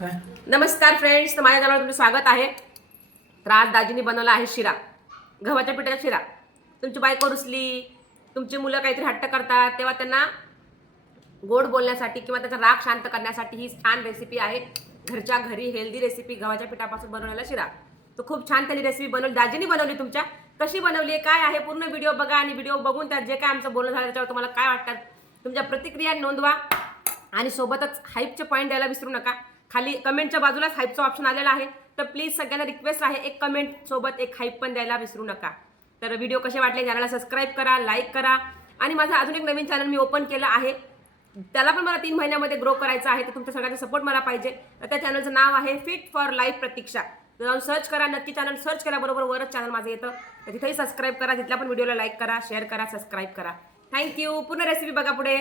काय? नमस्कार फ्रेंड्स, तर माझ्या चॅनलवर तुमचं स्वागत आहे. तर आज दाजींनी बनवला आहे शिरा, गव्हाच्या पिठाचा शिरा. तुमची बायको रुसली, तुमची मुलं काहीतरी हट्ट करतात, तेव्हा त्यांना गोड बोलण्यासाठी किंवा त्याचा राग शांत करण्यासाठी ही छान रेसिपी आहे. घरच्या घरी हेल्दी रेसिपी, गव्हाच्या पिठापासून बनवलेला शिरा. तो खूप छान त्यांनी रेसिपी बनवली, दाजींनी बनवली. तुमच्या कशी बनवली आहे, काय आहे, पूर्ण व्हिडिओ बघा आणि व्हिडिओ बघून त्यात जे काय आमचं बोलणं झालं त्याच्यावर तुम्हाला काय वाटतात तुमच्या प्रतिक्रिया नोंदवा. आणि सोबतच हाईपचे पॉईंट द्यायला विसरू नका. खाली कमेंटच्या बाजूलाच हाईपचा ऑप्शन आलेला आहे, तर प्लीज सगळ्यांना रिक्वेस्ट आहे, एक कमेंट सोबत एक हाईप पण द्यायला विसरू नका. तर व्हिडिओ कसे वाटले चॅनलला सबस्क्राईब करा, लाईक करा. आणि माझा अजून एक नवीन चॅनल मी ओपन केलं आहे, त्याला पण मला 3 महिन्यामध्ये ग्रो करायचं आहे. तर तुमच्या सगळ्यांचा सपोर्ट मला पाहिजे. तर त्या चॅनलचं नाव आहे फिट फॉर लाईफ प्रतीक्षा. तर जाऊन सर्च करा, नक्की चॅनल सर्च केल्याबरोबर वरच चॅनल माझं येतं. तर तिथेही सबस्क्राईब करा, तिथल्या पण व्हिडिओला लाईक करा, शेअर करा, सबस्क्राईब करा. थँक्यू. पूर्ण रेसिपी बघा पुढे.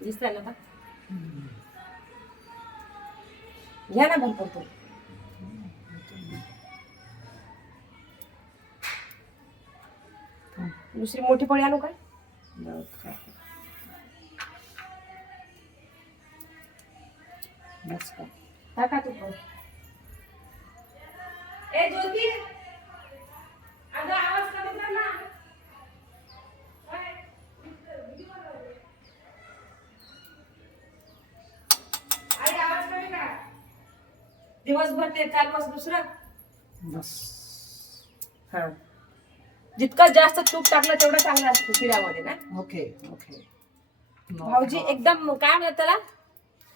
दिसतंय ना आता? घ्या ना भरपूर तू. दुसरी मोठी पोळी आणू काय? टाका तू पण. ए ज्योती, अगं आवाज कमी कर ना. आई आवाज कमी कर. दिवसभर ते चालवस दुसरं. बस. हा, जितकं जास्त तूप टाकलं तेवढं चांगलं असतं शिऱ्यामध्ये ना. Okay okay. भाऊजी एकदम काय म्हणतात त्याला,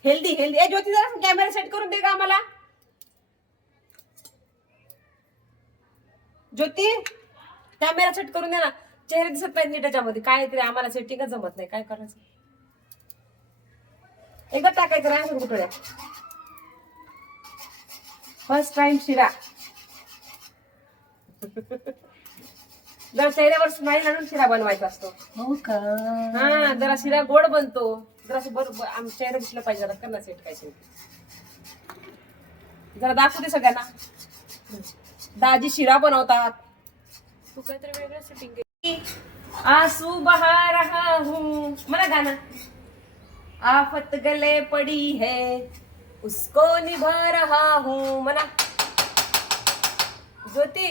हेल्दी हेल्दी. ए ज्योती, जरा कॅमेरा सेट करून दे का आम्हाला. ज्योती, कॅमेरा सेट करून दे ना. चेहरे दिसत नाहीत नीट त्याच्यामध्ये. काय तरी आम्हाला सेटिंगच जमत नाही, काय करायचं. एकदा टाकायचं राहून कुठे. फर्स्ट टाइम शिरा. जरा चेहऱ्यावर स्माईल आणून शिरा बनवायचा असतो. हो का? हा, जरा शिरा गोड बनतो. जरा असं बरोबर आमच्या चेहरा दिसलं पाहिजे. जरा कर ना सेट काहीतरी. जरा दाखवू दे सगळ्यांना. दाजी शिरा बनवतात. तू काहीतरी वेगळं सेटिंग. आंसू बहा रहा हूँ, मला गाणं. आफत गले पड़ी है उसको निभा रहा हूँ, मला. ज्योती,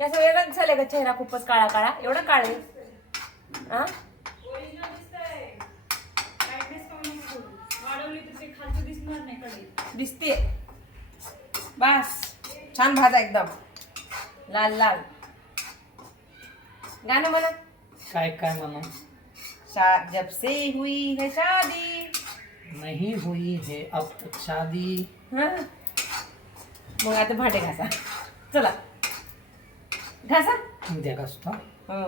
याचं वेगळंच झालंय का चेहरा? खूपच काळा काळा. एवढं काळे हा? दिसते. बस छान भाजा एकदम लाल लाल. गाणं म्हणा. काय काय म्हणू? जब से हुई है शादी नहीं हुई है अब तक शादी. हाँ? मग आता भांडे घासा. चला घासा. द्या का सुद्धा हो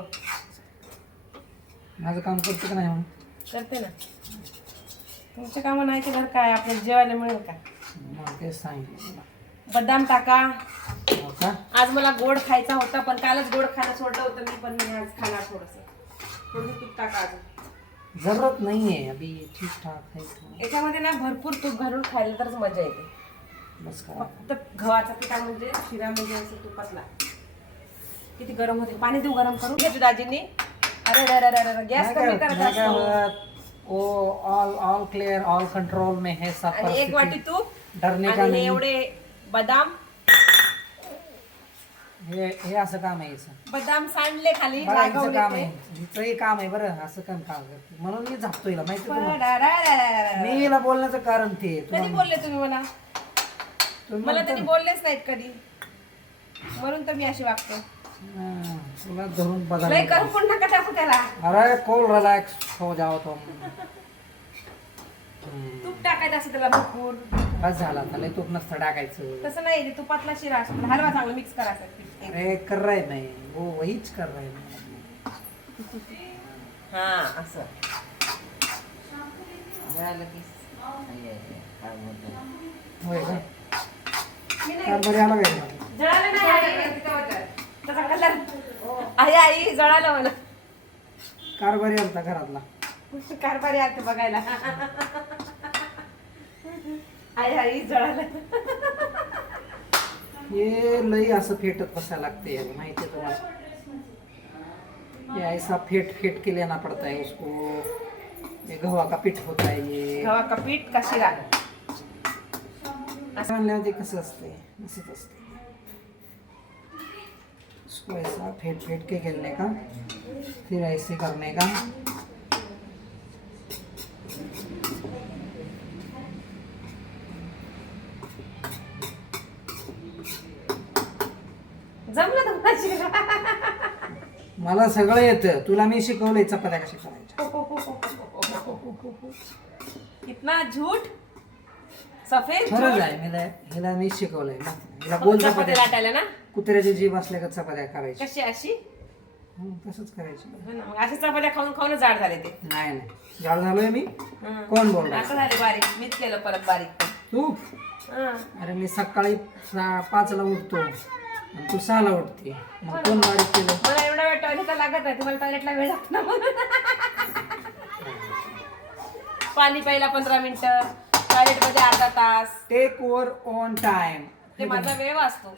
माझं काम करते का नाही म्हणून? करते ना. तुमचे कामं नाही तर काय आपल्याला जेवायला मिळेल का? मग तेच सांगितलं. बदाम टाका. हो का? आज मला गोड खायचा होता, पण कालच गोड खायला सोडलं होतं मी, पण मी आज खाणार थोडंसं तूप टाका. अजून जरूरत नाही आहे अभी, ठीक ठाक है. याच्यामध्ये ना भरपूर तूप घालून खायला तरच मजा येते. बस करा. फक्त गव्हाचा पिठा म्हणजे शिरा म्हणजे असं तुपातला. किती गरम होते. पाणी देऊ गरम करून. घेतो दाजींनी. अरे अरे अरे अरे, गॅस कमी करायचा असतो. ओ ऑल क्लियर, ऑल कंट्रोल में है सब. आणि 1 वाटी तूप, डरने का आणि नहीं. एवढे बदाम. हे असं काम आहे याचं. बदाम सांडले खाली, बघायचं लागवले काम ते. आहे. हिचं हे काम आहे बरं. असं काम करते म्हणून मी झापतो हिला, माहिती तुम्हाला. बरं. मी हिला बोलण्याचं कारण ते कधी बोलले तुम्ही मला? तुम्ही मला म्हणता कधी बोललेच नाहीत कधी, म्हणून तर मी अशी वागतो. ना, तुला धरून बघा. लय करू पण नका टाकू त्याला. अरे कूल रिलॅक्स हो जाओ तुम. तूप टाकायचं असं त्याला भरपूर. बस झाला, त्याला तूप नसतं टाकायचं. तसं नाही, ते तुपातला शिरा असतो. हलवा चांगला मिक्स करायचा. अरे कर रहा है मैं, वो वहीच कर रहा है मैं. हा असं झालं की होय का? कारभारी आला काय? जळालं नाही आई, त्याचा कलर. आई आई जळालं मला. कारभारी आलता घरातला. कारभारी आलते बघायला. आई आई जळालं. हे लई असं फेटत बसायला लागते, माहिती आहे तुम्हाला. ये ऐसा फेट फेट के लेना पड़ता है उसको. ये गव्हा का पीठ होत आहे ये गव्हा का पीठ का शिरा? असं म्हणल्यावर कसं असते असंच असते इसको ऐसा फेंट फेंट के खेलने का फिर ऐसे करने का जमलं तुम्हाला शिरा? मला सगळं येतं तुला मी शिकवलंय चपात्या कशा करायच्या कितना झूठ सफेद खरंच झूठ. आहे हिला मी शिकवलंय ना हिला गोल चपात्या चपात्या लाटायला ना कुत्र्याची जीभ असल्या का चपात्या करायची कशी अशी? तसंच करायची हो ना, मग अशा चपात्या खाऊन खाऊन जाड झाले ते. नाही नाही जाड झालोय मी हं. कोण बोलला आता झाले बारीक, मीच केलं परत बारीक. तू हं. अरे मी सकाळी 5ला उठतो आणि तू 6ला उठते मग कोण बारीक केलं मला एवढा वेळ टॉयलेटला लागत नाही, तुम्हाला टॉयलेटला वेळ लागतो ना म्हणून. पाणी प्यायला 15 मिनिटं, टॉयलेट मध्ये अर्धा तास, टेक ओव्हर ऑन टाइम ते माझा वेळ वाचतो.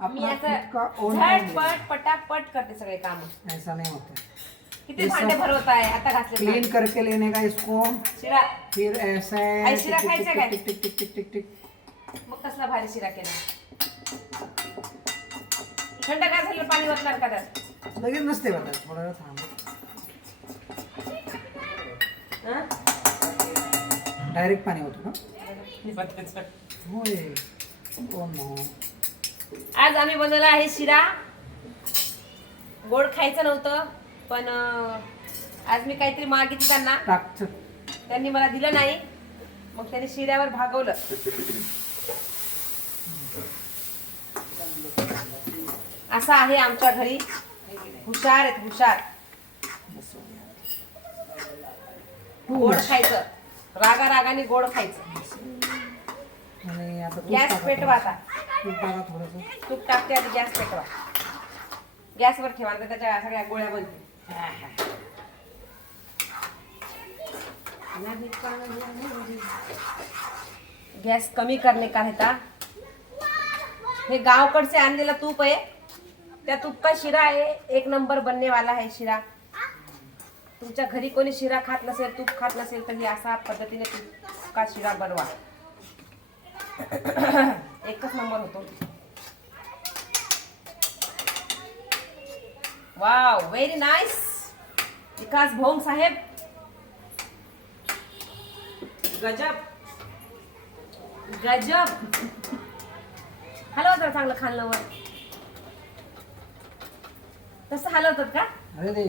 मी अपना खुद का असं ऑन झटपट पटापट करते सगळे काम. ऐसा नहीं होता किती भांडे भरवत आहे आता घासले क्लीन करके लेने का इसको शिरा. फिर ऐसे आई, शिरा खायचा काय? Tick tick tick tick tick tick मग कसला भारी शिरा केला. थंड काय झालं पाणी ओतणार का त्यात? लगेच नसते बघा थोडा वेळ थांब हं? डायरेक्ट पाणी होतं का होय हो नो आज आम्ही बनवला आहे शिरा. गोड खायचं नव्हतं पण आज मी काहीतरी मागितलं त्यांना, टाकचं त्यांनी मला दिलं नाही, मग त्यांनी शिऱ्यावर भागवलं. असं आहे आमच्या घरी. हुशार आहेत हुशार. गोड खायचं, रागा रागाने गोड खायचं. आणि आता तूप गॅस टाका पेटवा आता. तूप टाका थोडंसं तूप टाकते आधी, गॅस पेटवा. गॅसवर ठेवा तर त्याच्या सगळ्या गोळ्या बनतील. गैस कमी करने का है था. हे गावकड से आणलेला तूप आहे, त्या तूप का शिरा आहे. एक नंबर बनने वाला है शिरा. तुमच्या घरी कोणी शिरा खात नसेल, तूप खात नसेल तर ही असा पद्धतीने तूप का शिरा बनवा. एकच नंबर होतो. वाव, व्हेरी नाईस विकास भोंग साहेब. गजब गजब. हलवा जरा चांगलं खाल्ल्यावर. तसं हलवतात का? अरे ते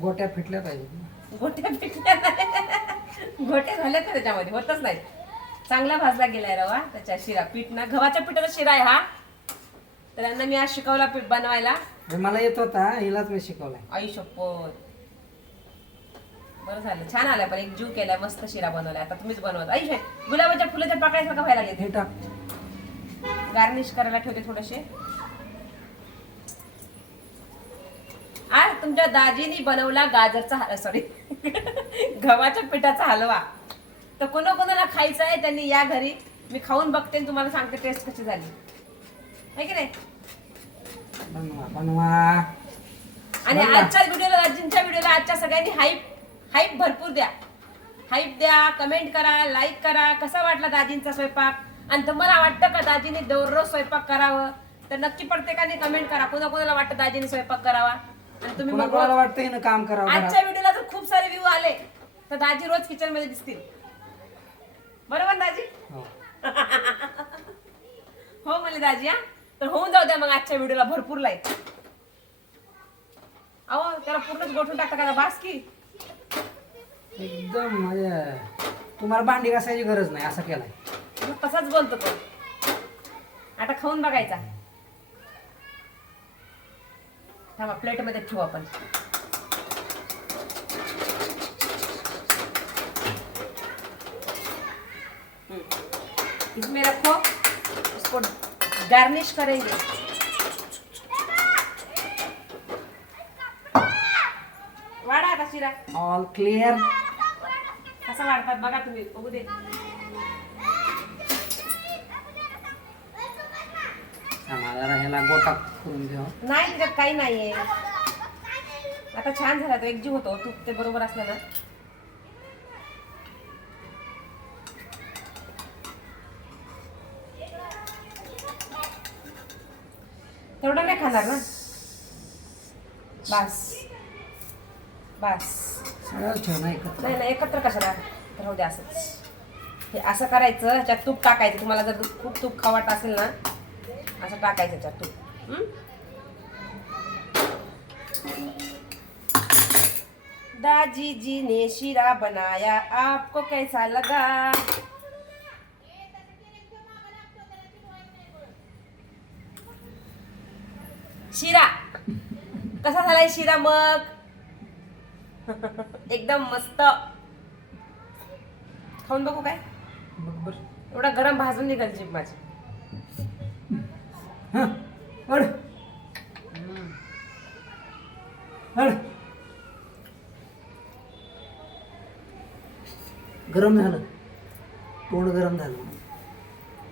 गोट्या फिटल्या पाहिजे गोट्या पिटल्या नाही. गोट्या झाल्या तर त्याच्यामध्ये होतच नाही. चांगला भाजला गेलाय रवा त्याच्या शिरा. पीठ ना गव्हाच्या पिठाचा शिरा आहे हा. तर यांना मी आज शिकवला पीठ बनवायला. मला येत होता हिलाच मी शिकवलाय. आई शपथ. बरं झालं, छान आलाय. पण एक जीव केलाय, मस्त शिरा बनवलाय. आता तुम्हीच बनवत. आई गुलाबाच्या फुलाच्या पाकळ्यासारखं व्हायला लागले. हे टाक गार्निश करायला ठेवते थोडेसे. आज तुमच्या दाजीनी बनवला गाजरचा सॉरी गव्हाच्या पिठाचा हलवा. तर कोणाकोणाला खायचं आहे त्यांनी या घरी. मी खाऊन बघते आणि तुम्हाला सांगते टेस्ट कशी झाली आहे की नाही. बनवा बनवा आणि आजच्या व्हिडिओला, दाजींच्या व्हिडिओला आजच्या सगळ्यांनी हाईप भरपूर द्या. हाईप द्या, कमेंट करा, लाईक करा. कसा वाटला दाजींचा स्वयंपाक. आणि तुम्हाला वाटतं का दाजीने दररोज स्वयंपाक करावं तर नक्की प्रत्येकाने कमेंट करा. कोणाकोणाला वाटतं दाजीने स्वयंपाक करावा. आणि तुम्ही मग कोणाला वाटतं हिनं काम करावं आजच्या व्हिडिओला जर खूप सारे व्ह्यू आले तर दाजी रोज किचन मध्ये दिसतील. बरोबर दाजी? हो. हो म्हणले दाजी. हा तर होऊन जाऊ द्या मग आजच्या व्हिडिओला भरपूर लाईक. अहो त्याला पूर्णच गोठून टाकता का बास की. एकदम म्हणजे तुम्हाला भांडी घासायची गरज नाही असं केलाय. मग तसाच बोलतो तो. आता खाऊन बघायचा. थांबा प्लेट मध्ये ठेवू आपण. इसमें रखो, इसको गार्निश करेंगे. वाढा आता शिरा. All clear. कसा वाढतात बघा तुम्ही, बघू दे. जरा ह्याला गोटा करून घ्या. नाही त्याच्यात काही नाहीये. आता छान झाला तो, एकजीव होतो. तूप ते बरोबर असलं ना. तेवढं नाही खाणार ना. बस बस. सगळं ठेव ना एकत्र. नाही नाही एकत्र कशाला, राहू द्या असंच. हे असं करायचं, ह्याच्यात तूप टाकायचं. तुम्हाला जर खूप तूप खावाट असेल ना, असं टाकायचं ह्याच्यात तूप. दाजी जी ने शीरा बनाया, आपको कैसा लगा? शिरा कसा झालाय शिरा मग? एकदम मस्त. खाऊन बघू काय? बरोबर. एवढा गरम भाजून निघाल जीभ माझी. हां अड अड. गरम झालं, तोंड गरम झालं.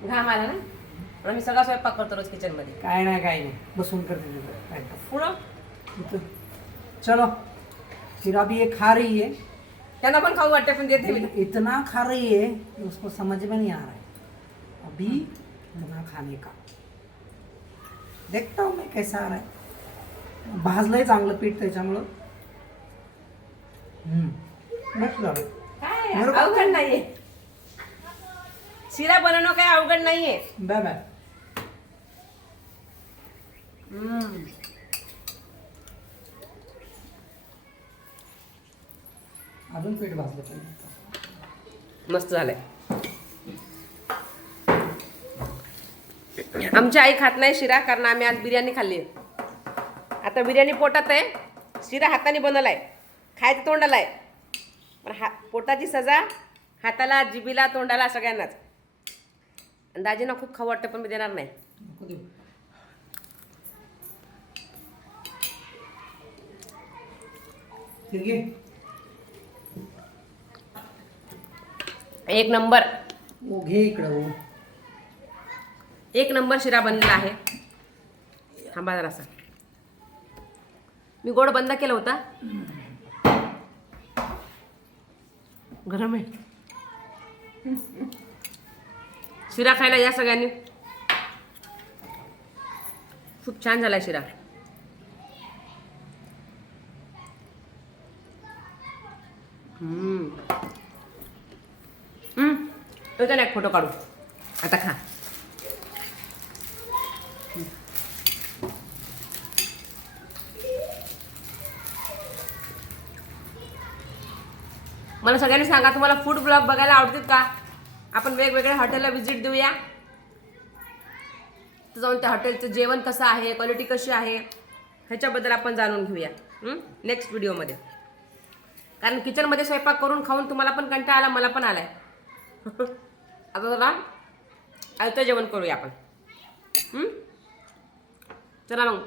घाम आला ना. म्हणून मी सगळा स्वयंपाक करतो रोज किचन मध्ये. काय नाही बसून करते तुझं काय तर. पुढं इथं. चलो फिर अभी ये खा रही है, त्यांना पण खाऊ वाटते पण देते मी. इतना खा रही है कि उसको समझ में नहीं आ रहा है अभी इतना खाने का. देखता हूँ मैं कैसा आ रहा है. भाजलंय चांगलं पीठ त्याच्यामुळं. मस्त झालं. काय बरोबर. अवघड नाहीये. शिरा बनवणं काय अवघड नाहीये. Bye bye. अजून पीठ भाजलं पाहिजे. मस्त झालंय. आमची आई खात नाही शिरा, कारण आम्ही आज बिर्याणी खाल्ली. आता बिर्याणी पोटात आहे, शिरा हाताने बनवलाय, खायचं तोंडाला आहे. पण पोटाची सजा हाताला, जिभीला, तोंडाला, सगळ्यांनाच. आणि दाजींना खूप खाऊ वाटतं पण मी देणार नाही. नको देऊ. ठीक आहे. एक नंबर. वो घे इकडं वो. एक नंबर शिरा बनलेला आहे. थांबा जरासा, मी गोड बंद केला होता. गरम आहे. शिरा खायला या सगळ्यांनी. खूप छान झाला शिरा. येतो ना एक फोटो काढू. आता खा. मला सगळ्यांनी सांगा, तुम्हाला फूड ब्लॉग बघायला आवडतील का? आपण वेगवेगळ्या हॉटेलला व्हिजिट देऊया. तर जाऊन त्या हॉटेलचं जेवण कसं आहे, क्वालिटी कशी आहे, ह्याच्याबद्दल आपण जाणून घेऊया नेक्स्ट व्हिडिओमध्ये. कारण किचनमध्ये स्वयंपाक करून खाऊन तुम्हाला पण कंटाळा आला, मला पण आलाय. आता जरा आयतं जेवण करूया आपण. चला मग.